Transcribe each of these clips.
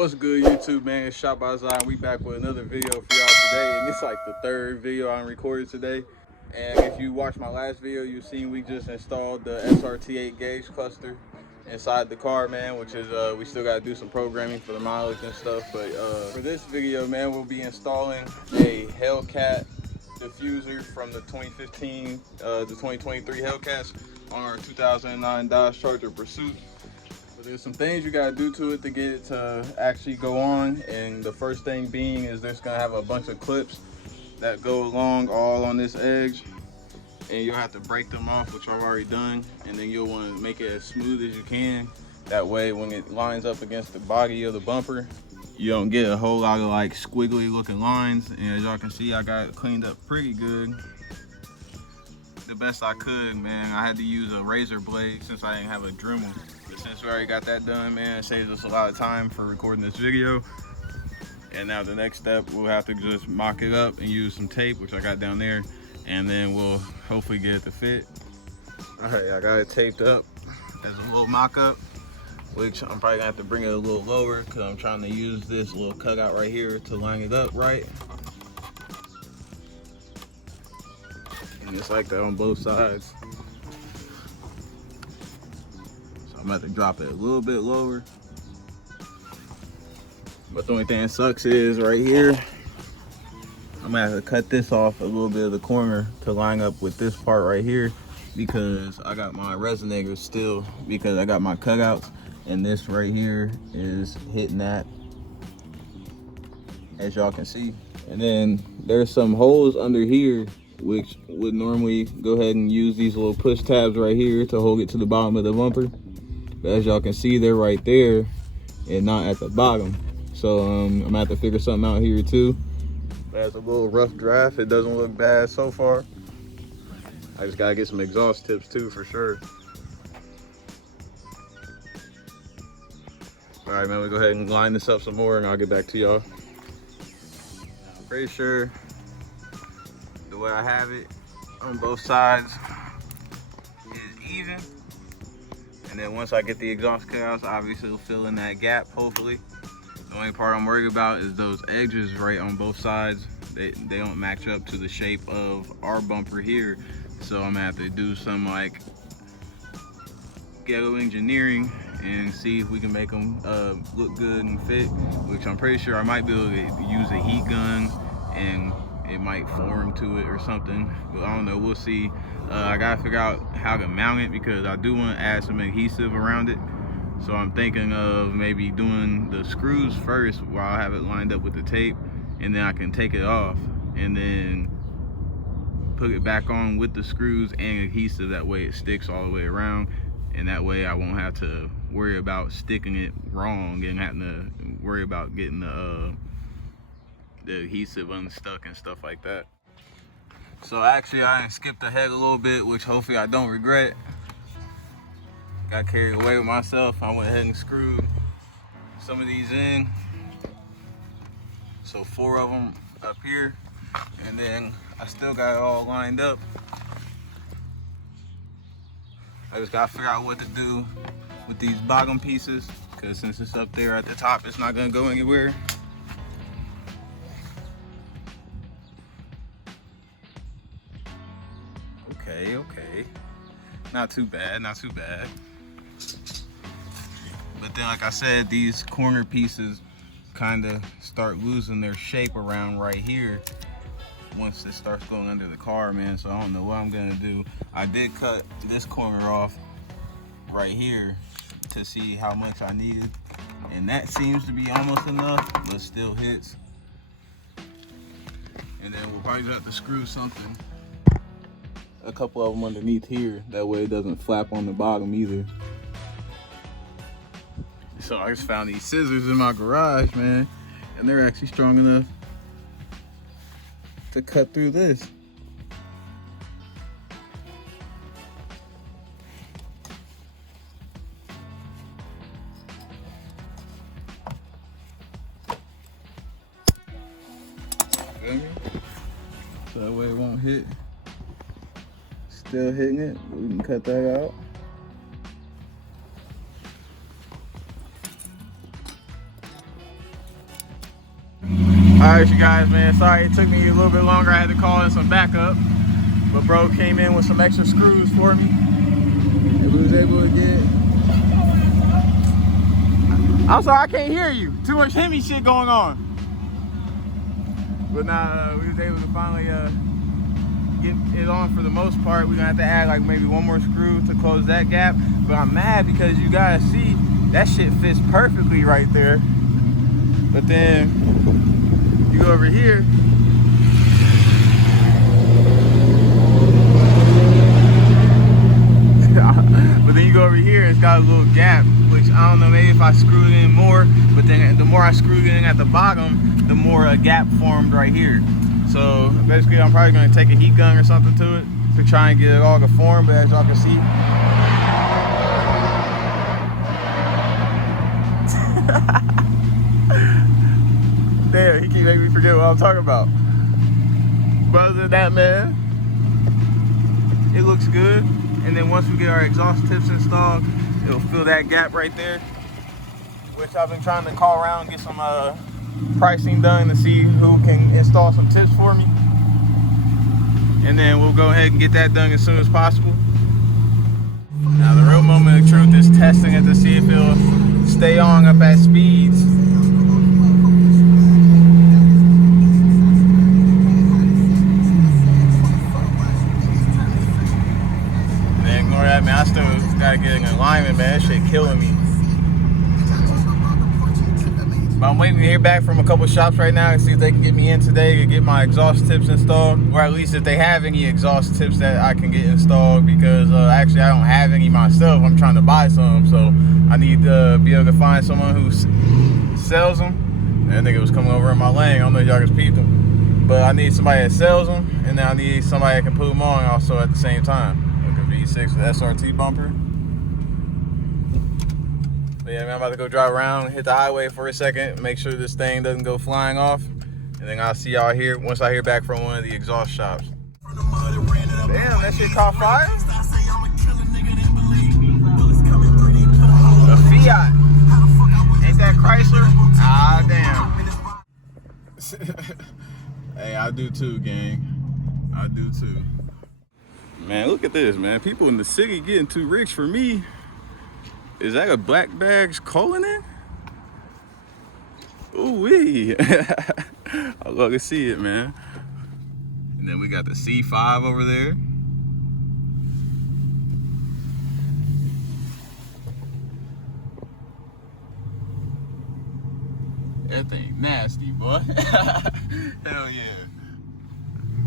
What's good, YouTube, man? It's Shop by Zion. We back with another video for y'all today, and it's like the third video I recorded today. And if you watched my last video, you've seen we just installed the SRT8 gauge cluster inside the car, man, which is we still got to do some programming for the mileage and stuff. But for this video, man, we'll be installing a Hellcat diffuser from the 2015 to 2023 Hellcats on our 2009 Dodge Charger Pursuit. So there's some things you gotta do to it to get it to actually go on, and the first thing being is there's gonna have a bunch of clips that go along all on this edge, and you'll have to break them off, which I've already done, and then you'll want to make it as smooth as you can. That way when it lines up against the body of the bumper, you don't get a whole lot of like squiggly looking lines. And as y'all can see, I got it cleaned up pretty good, the best I could, man. I had to use a razor blade since I didn't have a Dremel. Since we already got that done, man, it saves us a lot of time for recording this video. And now the next step, we'll have to just mock it up and use some tape, which I got down there, and then we'll hopefully get it to fit. All right, I got it taped up. There's a little mock-up, which I'm probably gonna have to bring it a little lower because I'm trying to use this little cutout right here to line it up right. And it's like that on both sides. I'm about to drop it a little bit lower. But the only thing that sucks is right here, I'm gonna have to cut this off a little bit of the corner to line up with this part right here, because I got my resonators still, because I got my cutouts, and this right here is hitting that, as y'all can see. And then there's some holes under here, which would normally go ahead and use these little push tabs right here to hold it to the bottom of the bumper. But as y'all can see, they're right there and not at the bottom. So I'm gonna have to figure something out here too. But as a little rough draft, it doesn't look bad so far. I just gotta get some exhaust tips too, for sure. All right, man, we'll go ahead and line this up some more and I'll get back to y'all. I'm pretty sure the way I have it on both sides is even. And then once I get the exhaust cutouts, obviously it'll fill in that gap, hopefully. The only part I'm worried about is those edges right on both sides. They don't match up to the shape of our bumper here. So I'm gonna have to do some like ghetto engineering and see if we can make them look good and fit, which I'm pretty sure I might be able to use a heat gun and it might form to it or something, but I don't know, we'll see. I gotta figure out how to mount it because I do want to add some adhesive around it. So I'm thinking of maybe doing the screws first while I have it lined up with the tape, and then I can take it off and then put it back on with the screws and adhesive. That way it sticks all the way around, and that way I won't have to worry about sticking it wrong and having to worry about getting the adhesive unstuck and stuff like that. So actually I skipped ahead a little bit, which hopefully I don't regret. Got carried away with myself. I went ahead and screwed some of these in. So 4 of them up here, and then I still got it all lined up. I just gotta figure out what to do with these bottom pieces, because since it's up there at the top, it's not gonna go anywhere. Okay, not too bad, not too bad. But then, like I said, these corner pieces kind of start losing their shape around right here once it starts going under the car, man. So I don't know what I'm gonna do. I did cut this corner off right here to see how much I needed, and that seems to be almost enough, but still hits. And then we'll probably just have to screw something, a couple of them underneath here, that way it doesn't flap on the bottom either. So I just found these scissors in my garage, man, and they're actually strong enough to cut through this. So that way it won't hit. Still hitting it, but we can cut that out. Alright, you guys, man, sorry it took me a little bit longer. I had to call in some backup, but bro came in with some extra screws for me and we was able to get. I'm sorry, I can't hear you. Too much Hemi shit going on. But nah, we was able to finally get it on for the most part. We're gonna have to add like maybe one more screw to close that gap. But I'm mad because you guys see that shit fits perfectly right there. But then you go over here. But then you go over here, it's got a little gap, which I don't know, maybe if I screw it in more, but then the more I screwed it in at the bottom, the more a gap formed right here. So basically I'm probably gonna take a heat gun or something to it to try and get it all to form, but as y'all can see, damn, he keep making me forget what I'm talking about. But other than that, man, it looks good. And then once we get our exhaust tips installed, it'll fill that gap right there, which I've been trying to call around and get some pricing done to see who can install some tips for me. And then we'll go ahead and get that done as soon as possible. Now the real moment of truth is testing it to see if it'll stay on up at speeds. Man, I still gotta get an alignment, man. That shit killing me. But I'm waiting to hear back from a couple shops right now and see if they can get me in today to get my exhaust tips installed, or at least if they have any exhaust tips that I can get installed, because actually I don't have any myself. I'm trying to buy some, so I need to be able to find someone who sells them. That nigga was coming over in my lane. I don't know if y'all can peep them, but I need somebody that sells them, and then I need somebody that can put them on also at the same time. V6 with SRT bumper. But yeah, man, I'm about to go drive around, hit the highway for a second, make sure this thing doesn't go flying off, and then I'll see y'all here once I hear back from one of the exhaust shops. Damn, that shit caught fire? A Fiat. Ain't that Chrysler? Ah, damn. Hey, I do too, gang. I do too. Man, look at this, man. People in the city getting too rich for me. Is that a black bags calling it? Ooh-wee. I love to see it, man. And then we got the C5 over there. That thing nasty, boy. Hell yeah.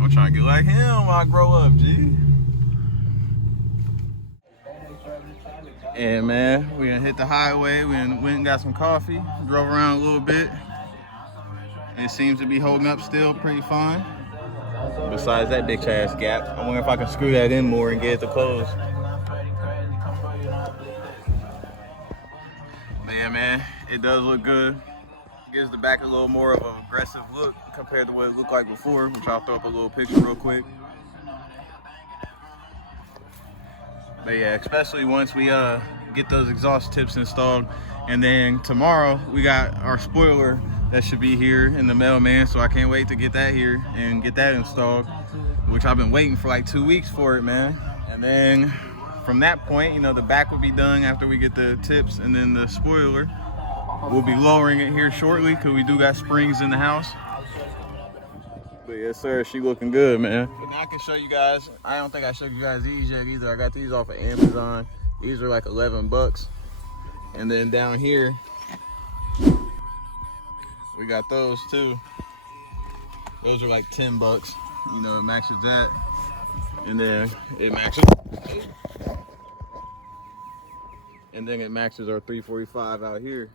I'm trying to get like him when I grow up, G. And man, we done hit the highway, we done went and got some coffee, drove around a little bit. It seems to be holding up still pretty fine. Besides that bitch ass gap. I wonder if I can screw that in more and get it to close. But yeah, man, it does look good. Gives the back a little more of an aggressive look compared to what it looked like before, which I'll throw up a little picture real quick. But yeah, especially once we get those exhaust tips installed. And then tomorrow we got our spoiler that should be here in the mail, man. So I can't wait to get that here and get that installed, which I've been waiting for like 2 weeks for it, man. And then from that point, you know, the back will be done after we get the tips, and then the spoiler. We'll be lowering it here shortly because we do got springs in the house. But yes, sir, she looking good, man. But now I can show you guys. I don't think I showed you guys these yet either. I got these off of Amazon. These are like 11 bucks. And then down here, we got those too. Those are like 10 bucks. You know, it matches that. And then it matches. And then it matches our 345 out here.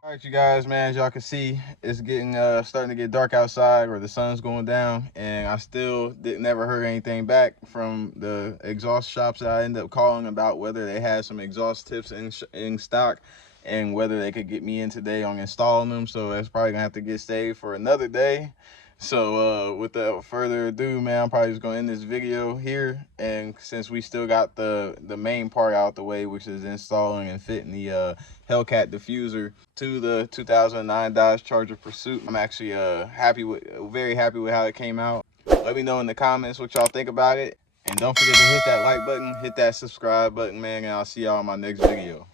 All right, you guys, man, as y'all can see, it's getting starting to get dark outside, or the sun's going down, and I still never heard anything back from the exhaust shops that I ended up calling about whether they had some exhaust tips in stock and whether they could get me in today on installing them. So that's probably gonna have to get saved for another day. So without further ado, man, I'm probably just gonna end this video here. And since we still got the main part out the way, which is installing and fitting the Hellcat diffuser to the 2009 Dodge Charger Pursuit, I'm actually very happy with how it came out. Let me know in the comments what y'all think about it, and don't forget to hit that like button, hit that subscribe button, man, and I'll see y'all in my next video.